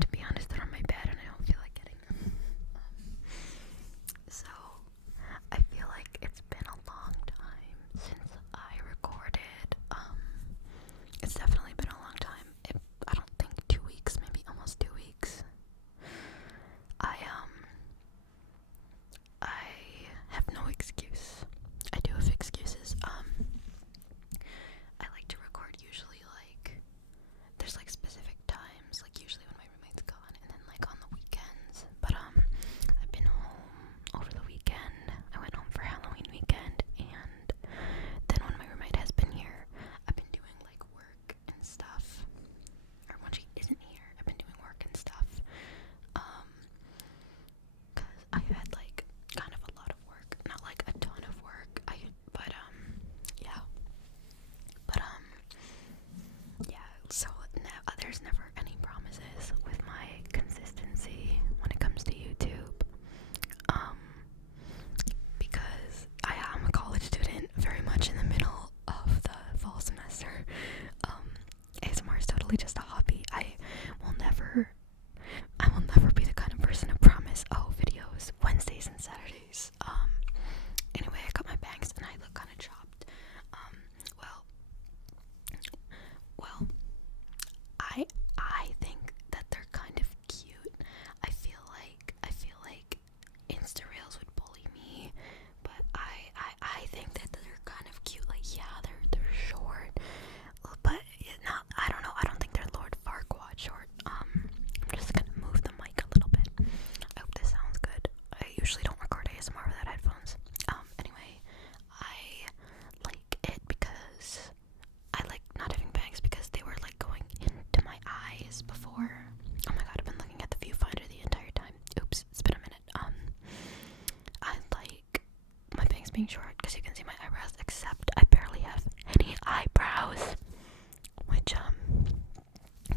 to be honest, they're on my bed and I don't feel like getting them. So, I feel like it's been a long time since I recorded. It's definitely been a long time. I don't think 2 weeks, maybe almost 2 weeks. I have no excuse. I do have excuses. I like to record usually there's specific times, usually when my roommate's gone, and then on the weekends. But I've been home over the weekend. I went home for Halloween weekend, and then when my roommate has been here, I've been doing work and stuff. Or when she isn't here, I've been doing work and stuff. Cause I had kind of a lot of work, not a ton of work. Yeah. But yeah. So there's never any promises with my consistency when it comes to YouTube. Because I am a college student, very much in the middle of the fall semester. ASMR is totally just a hobby. I will never be the kind of person to promise, videos Wednesdays and Saturdays. Anyway, I cut my bangs and I look kind of chopped. Well, I think that they're kind of cute. I feel like Insta Reels would bully me, but I think that they're kind of cute. They're short, but not. I don't know. I don't think they're Lord Farquaad short. I'm just gonna move the mic a little bit. I hope this sounds good. I usually don't record ASMR without headphones. Anyway, I like it because I like not having bangs because they were going into my eyes before. Oh my god, I've been looking at the viewfinder the entire time. Oops, it's been a minute. I like my bangs being short because you can see my eyebrows, except I barely have any eyebrows, which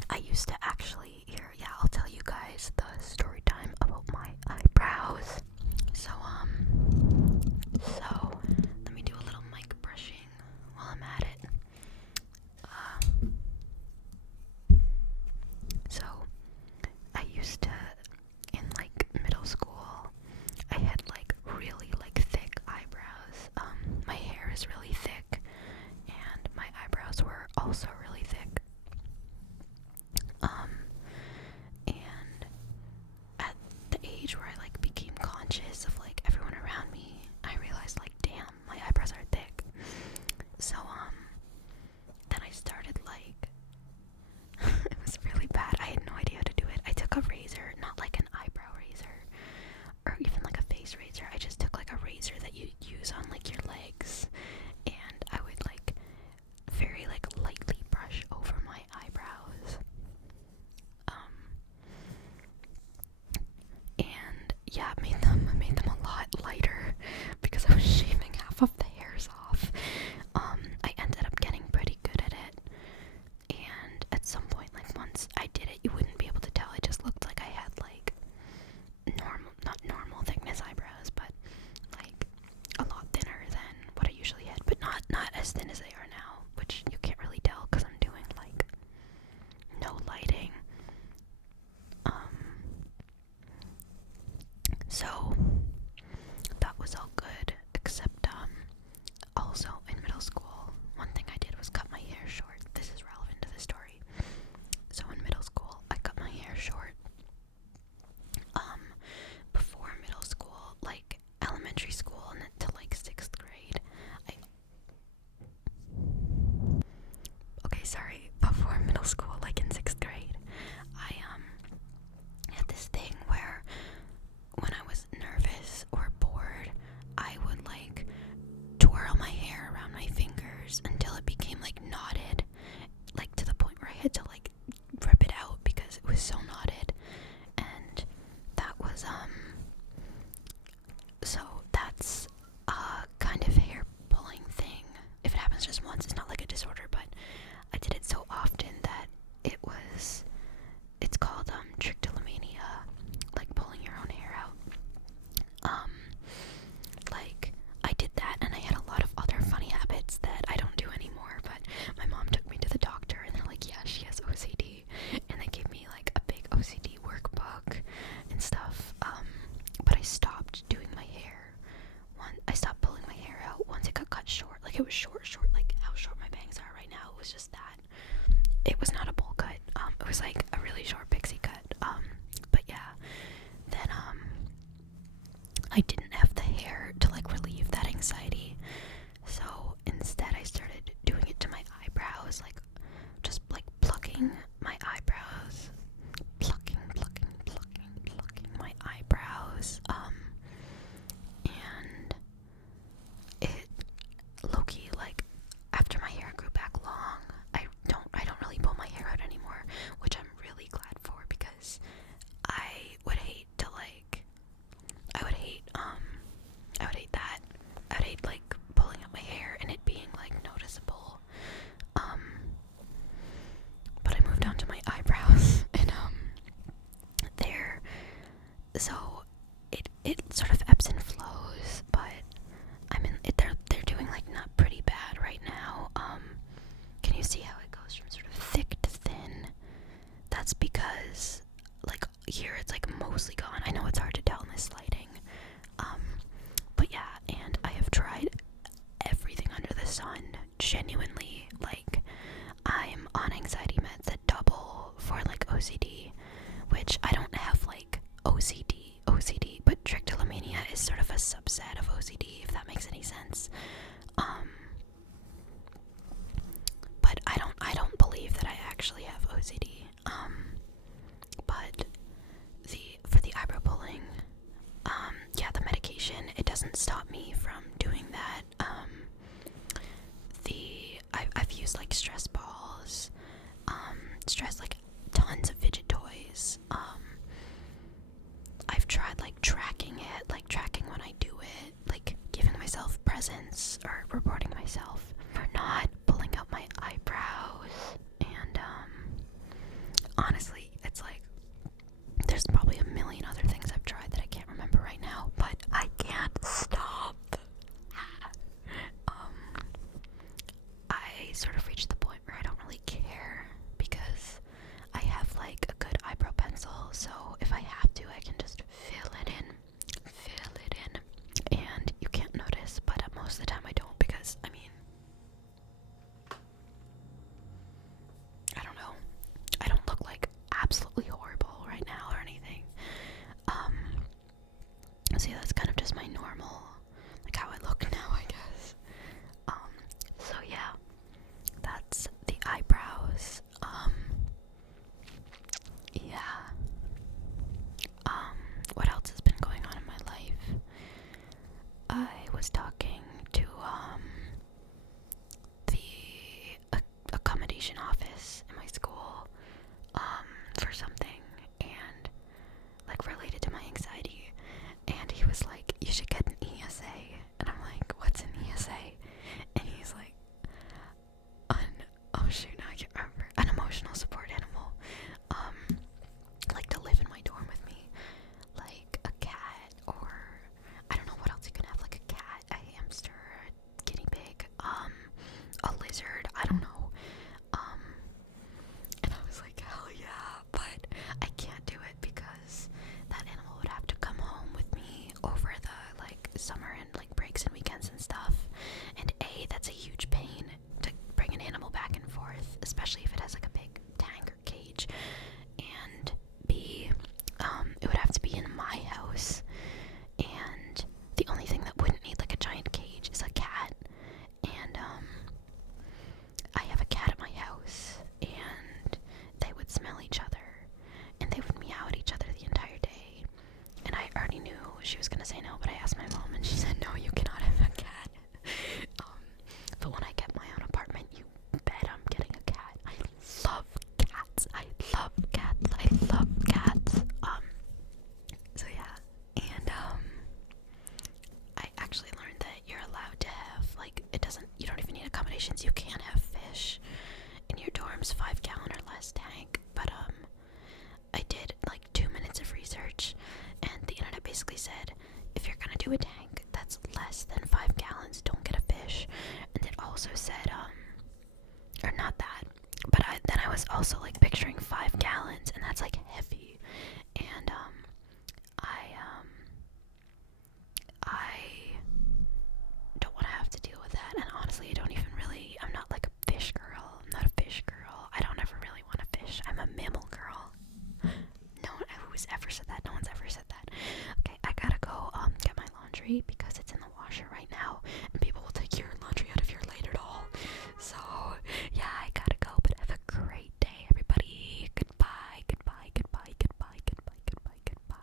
I used to actually here. Yeah, I'll tell you guys the story time about my eyebrows. So let me do a little mic brushing while I'm at it. So I used to, in middle school, I had really thick eyebrows. My hair is really thick, and my eyebrows were also really thick. And at the age where I became conscious of everyone around me, I realized damn, my eyebrows are thick. So then I started it was really bad. I had no idea how to do it. I took a razor, not an eyebrow razor or even a face razor. I just took a razor that you use on your legs, and I would very lightly brush over my eyebrows. And yeah, made them a lot lighter because I was shaving half of the hairs off. I ended up getting pretty good at it, and at some point, once I did it, you wouldn't be able to tell. It just looked like I had not normal thickness eyebrows, but a lot thinner than what I usually had, but not as thin as they are now, which you can't really tell because I'm doing no lighting. So that was all good, except also in middle school, one thing I did was cut my hair short. This is relevant to the story. So in middle school, I cut my hair short. Before middle school, elementary school and then to 6th grade, before middle school, in 6th grade, I had this thing where when I was nervous so it sort of ebbs and flows, but I mean they're doing like not pretty bad right now. Can you see how it goes from sort of thick to thin? That's because like here it's like mostly gone. I know it's hard to tell in this lighting. But yeah, and I have tried everything under the sun. Genuinely, like I'm on anxiety meds that double for like OCD, which I don't have like OCD, but trichotillomania is sort of a subset of OCD, if that makes any sense. But I don't believe that I actually have OCD. But for the eyebrow pulling, yeah, the medication, it doesn't stop me from doing that. I've used like stress balls, like tons of fidget toys. I've tried like tracking when I do it, like giving myself presents or rewarding myself for not pulling out my eyebrows. And honestly, it's like there's probably a million other things I've tried that I can't remember right now, but I can't stop. I sort of reached the point where I don't really care because I have like a good eyebrow pencil, so if I have to, I can just fill it in, and you can't notice, but most of the time I don't, because I mean, I don't know, I don't look like absolutely horrible right now or anything. So yeah, that's kind of just my normal, like how I look now, I guess. So yeah, that's the eyebrows. Yeah. What else has been going on in my life? I was talking to, the accommodation office in my school, for something, and, like, related to my anxiety, and he was like, you should get an ESA, and I'm like, what's an ESA? And he's like, oh shoot, now I can't remember, an emotional support animal, like to live in my dorm with me, like a cat, or I don't know what else you can have, like a cat, a hamster, a guinea pig, a lizard, I don't know, and I was like, hell yeah, but I can't do it because that animal would have to come home with me over the, like, summer and, like, breaks and weekends and stuff, and A, that's a huge pain to bring an animal back and forth, especially if it has, like, a big tank or cage, and B, it would have to be in my house, and the only thing that wouldn't need, like, a giant cage is a cat, and, I have a cat at my house, and they would smell each other, and they would meow at each other the entire day, and I already knew she was gonna say no, but I asked my mom, and she said, no, you cannot have a cat. But when I get my own apartment, you bet I'm getting a cat. I love cats. So yeah, and, I actually learned that you're allowed to have, like, you don't even need accommodations, you can have fish in your dorm's 5-gallon or less tank, but, I did, like, 2 minutes of research, and the internet basically said, if you're gonna do a tank that's less than 5 gallons, don't get a fish, and it also said, or not that, but then I was also, like, picturing 5 gallons, and that's, like, heavy, and, I don't want to have to deal with that, and honestly, I'm not like a fish girl. I'm not a fish girl. I don't ever really want to fish. I'm a mammal girl. No one who's ever said that. No one's ever said that. Okay, I gotta go get my laundry because